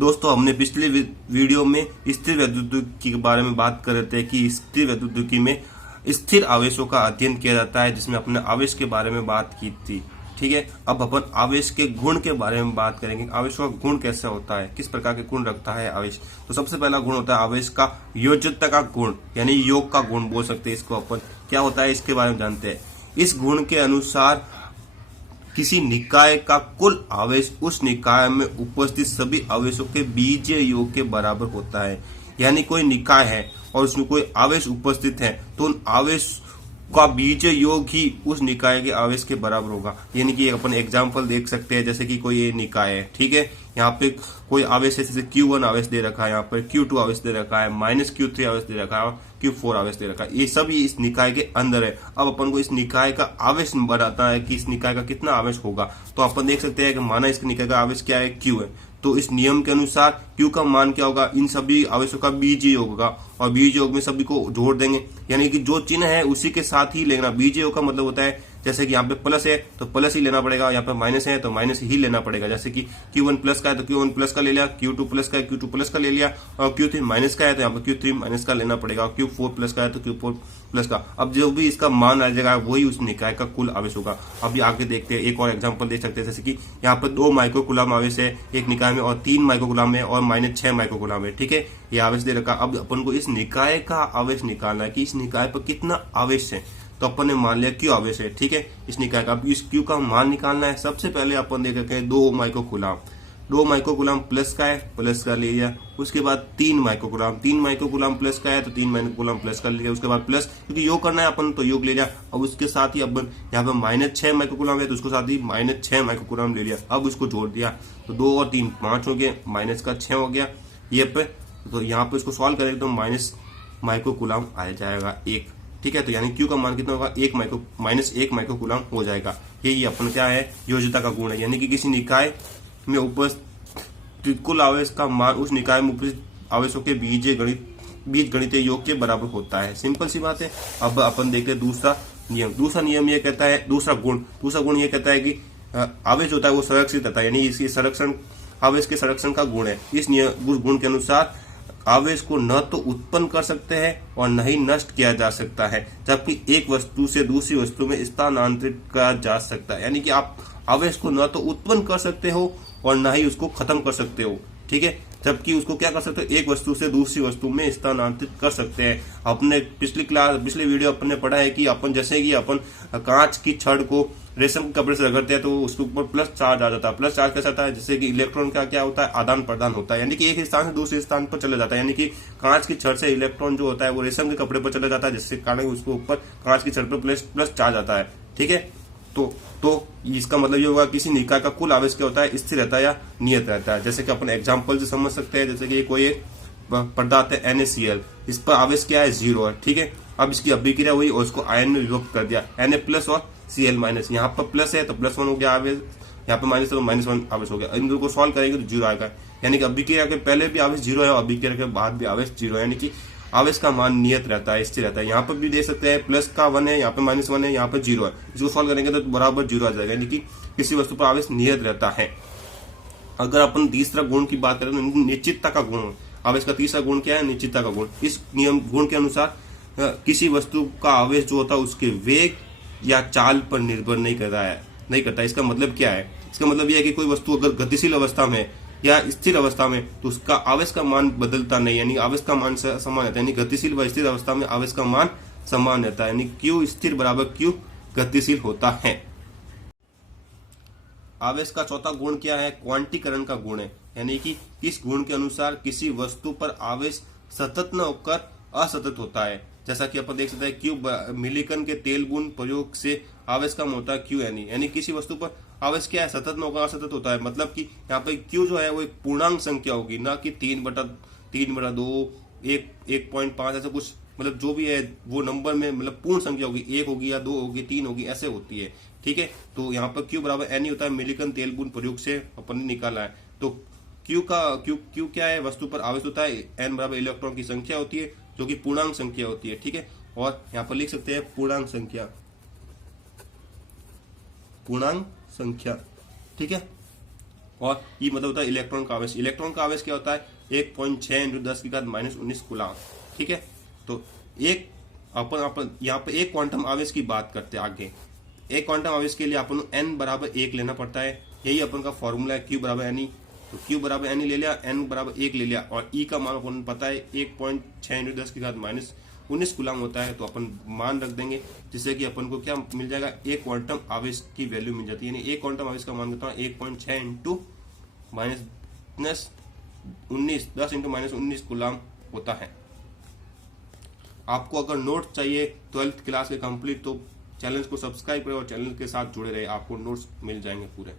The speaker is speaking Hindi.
दोस्तों हमने पिछले वीडियो में स्थिर वैद्युतिकी के बारे में बात कर रहे थे कि स्थिर वैद्युतिकी में स्थिर आवेशों का अध्ययन किया जाता है, जिसमें अपने आवेश के बारे में बात की थी। ठीक है, अब अपन आवेश के गुण के बारे में बात करेंगे। आवेशों का गुण कैसे होता है, किस प्रकार के गुण रखता है आवेश। तो सबसे पहला गुण होता है आवेश का योज्यता का गुण, यानी योग का गुण बोल सकते हैं इसको अपन। क्या होता है इसके बारे में जानते हैं। इस गुण के अनुसार किसी निकाय का कुल आवेश उस निकाय में उपस्थित सभी आवेशों के बीजीय योग के बराबर होता है। यानी कोई निकाय है और उसमें कोई आवेश उपस्थित है तो उन आवेश का बीजीय योग ही उस निकाय के आवेश के बराबर होगा। यानी कि अपन एग्जांपल देख सकते हैं, जैसे कि कोई ये निकाय है, ठीक है, यहाँ पे कोई आवेश है, जैसे Q1 आवेश दे रखा है, यहाँ पर Q2 आवेश दे रखा है, -Q3 आवेश दे रखा है और Q4 आवेश दे रखा है। ये सब इस निकाय के अंदर है। अब अपन को इस निकाय का आवेश बताता है कि इस निकाय का कितना आवेश होगा। तो अपन देख सकते हैं कि माना इस निकाय का आवेश क्या है, Q है, तो इस नियम के अनुसार Q का मान क्या होगा, इन सभी आवेशों का बीजीय योग होगा और बीजीय योग में सभी को जोड़ देंगे। यानी कि जो चिन्ह है उसी के साथ ही लेना। बीजीय योग का मतलब होता है जैसे कि यहाँ पे प्लस है तो प्लस ही लेना पड़ेगा, यहाँ पे माइनस है तो माइनस ही लेना पड़ेगा। जैसे कि Q1 प्लस का है तो Q1 प्लस का ले लिया, Q2 प्लस का है Q2 प्लस का ले लिया और Q3 माइनस का है तो यहाँ पे Q3 माइनस का लेना पड़ेगा और Q4 प्लस का है तो Q4 प्लस का। अब जो भी इसका मान आ जाएगा वही उस निकाय का कुल आवेश होगा। अभी आगे देखते हैं, एक और एग्जाम्पल दे सकते हैं। जैसे कि यहाँ पर 2 माइक्रोकुलाम आवेश है एक निकाय में और 3 माइक्रोकुलाम है और -6 माइक्रोकुलाम है। ठीक है, ये आवेश दे रखा। अब अपन को इस निकाय का आवेश निकालना है कि इस निकाय पर कितना आवेश है। तो अपन ने मान लिया Q आवेश है, ठीक है, इस निकाय का। अब इस Q का मान निकालना है। सबसे पहले अपन देख रखे हैं 2 माइक्रोकुलाम प्लस का है, प्लस का ले लिया। उसके बाद 3 माइक्रोकुलाम प्लस का है तो 3 माइक्रोकुलाम प्लस का ले लिया। उसके बाद प्लस, क्योंकि योग करना है अपन तो योग ले लिया। अब उसके साथ ही अपन यहाँ पे -6 माइक्रोकुलाम है तो उसको साथ ही -6 माइक्रोकुलाम ले लिया। अब उसको जोड़ दिया तो 2 और 3 5 हो गए, माइनस का 6 हो गया ये पे। तो यहाँ पे इसको सॉल्व करेंगे तो माइनस माइक्रोकुलाम आ जाएगा 1। ठीक है, तो यानी Q का मान कितना होगा, -1 माइक्रोकुलाम हो जाएगा। यही अपन क्या है, योज्यता का गुण है। यानी कि किसी निकाय में उपस्थित कुल आवेश का मान उस निकाय में उपस्थित आवेशों के बीज गणितीय योग के बराबर होता है। सिंपल सी बात है। अब अपन देखते हैं दूसरा नियम ये कहता है, दूसरा गुण ये कहता है कि आवेश होता है वो संरक्षित रहता है। यानी इसकी संरक्षण, आवेश के संरक्षण का गुण है। इस गुण के अनुसार आवेश को न तो उत्पन्न कर सकते हैं और न ही नष्ट किया जा सकता है, जबकि एक वस्तु से दूसरी वस्तु में स्थानांतरित किया जा सकता है। यानी कि आप आवेश को न तो उत्पन्न कर सकते हो और न ही उसको खत्म कर सकते हो। ठीक है, जबकि उसको क्या कर सकते हो, एक वस्तु से दूसरी वस्तु में स्थानांतरित कर सकते हैं। अपने पिछले वीडियो अपन ने पढ़ा है कि अपन जैसे कि अपन कांच की छड़ को रेशम के कपड़े से रगड़ते हैं तो उसके ऊपर प्लस चार्ज आ जाता है। प्लस चार्ज कैसा आता है, जैसे कि इलेक्ट्रॉन का क्या होता है, आदान प्रदान होता है। यानी कि एक स्थान से दूसरे स्थान पर चले जाता है। यानी कि कांच की छड़ से इलेक्ट्रॉन जो होता है वो रेशम के कपड़े पर चला जाता है, जिससे कारण उसको ऊपर कांच की छड़ पर प्लस चार्ज आता है। ठीक है, तो इसका मतलब ये होगा किसी निकाय का कुल आवेश क्या होता है, स्थिर रहता है या नियत रहता है। जैसे कि अपन एग्जाम्पल से समझ सकते हैं। जैसे कि कोई एक पदार्थ है NaCl, इस पर आवेश क्या है, 0 है। ठीक है, अब इसकी अभिक्रिया हुई और उसको आयन में विभक्त कर दिया, Na प्लस और Cl-। यहाँ पर प्लस है तो +1 हो गया आवेश, यहाँ पे माइनस है तो -1 आवेश हो गया। इन दोनों को सॉल्व करेंगे तो 0 आएगा। यानी कि अभिक्रिया के पहले भी आवेश 0 है और अभिक्रिया के बाद भी आवेश 0 है। यानी कि आवेश का मान नियत रहता है, स्थिर रहता है। यहाँ पर भी देख सकते हैं प्लस का 1 है, यहाँ पे -1 है, यहाँ पे 0 है। इसको सॉल्व करेंगे तो बराबर 0 आ जाएगा। यानी कि किसी वस्तु पर आवेश नियत रहता है। अगर अपन तीसरा गुण की बात करें तो निश्चितता का गुण, आवेश का तीसरा गुण क्या है, निश्चितता का गुण। इस गुण के अनुसार किसी वस्तु का आवेश जो होता है उसके वेग या चाल पर निर्भर नहीं करता। इसका मतलब क्या है, इसका मतलब यह है कि कोई वस्तु अगर गतिशील अवस्था में या स्थिर अवस्था में तो उसका आवेश का मान बदलता नहीं। यानी आवेश का मान समान रहता है। यानी गतिशील व स्थिर अवस्था में आवेश का मान समान रहता है। यानी Q स्थिर बराबर Q गतिशील होता है। आवेश का चौथा गुण क्या है, क्वांटीकरण का गुण है। यानी कि इस गुण के अनुसार किसी वस्तु पर आवेश सतत न होकर असतत होता है। जैसा कि अपन देख सकते हैं Q मिलिकन के तेल बूंद प्रयोग से आवेश कम होता है Q। यानी किसी वस्तु पर आवेश क्या है, सतत न होकर असतत होता है। मतलब कि यहाँ पे Q जो है वो एक पूर्णांक संख्या होगी, ना कि 3/2, 1.5 ऐसा कुछ। मतलब जो भी है वो नंबर में मतलब पूर्ण संख्या होगी, 1 होगी या 2 होगी, 3 होगी, ऐसे होती है। ठीक है, तो यहाँ पर Q बराबर N होता है। मिलिकन तेल बूंद प्रयोग से अपन ने निकाला है। तो Q क्या है, वस्तु पर आवेश होता है। N बराबर इलेक्ट्रॉन की संख्या होती है जो कि पूर्णांक संख्या होती है। ठीक है, और यहाँ पर लिख सकते हैं पूर्णांक संख्या। ठीक है, और ई मतलब होता है इलेक्ट्रॉन का आवेश। इलेक्ट्रॉन का आवेश क्या होता है 1.6 × 10⁻⁻19 कूलाम। ठीक है, तो एक अपन यहाँ पे एक क्वांटम आवेश की बात करते हैं आगे। एक क्वांटम आवेश के लिए अपन n बराबर 1 लेना पड़ता है, यही अपन का फॉर्मूला है Q बराबर Ne। तो Q बराबर Ne ले लिया, n बराबर 1 ले लिया, और E का मान अपन पता है 1.6 × 10⁻⁻19 कूलाम होता है। तो अपन मान रख देंगे, जिससे कि अपन को क्या मिल जाएगा, एक क्वांटम आवेश की वैल्यू मिल जाती है। यानी एक क्वांटम आवेश का मान कितना 1.6 × 10⁻⁻19 कूलाम होता है। आपको अगर नोट्स चाहिए 12th क्लास के कंप्लीट, तो चैनल को सब्सक्राइब करें और चैनल के साथ जुड़े रहे, आपको नोट्स मिल जाएंगे पूरे।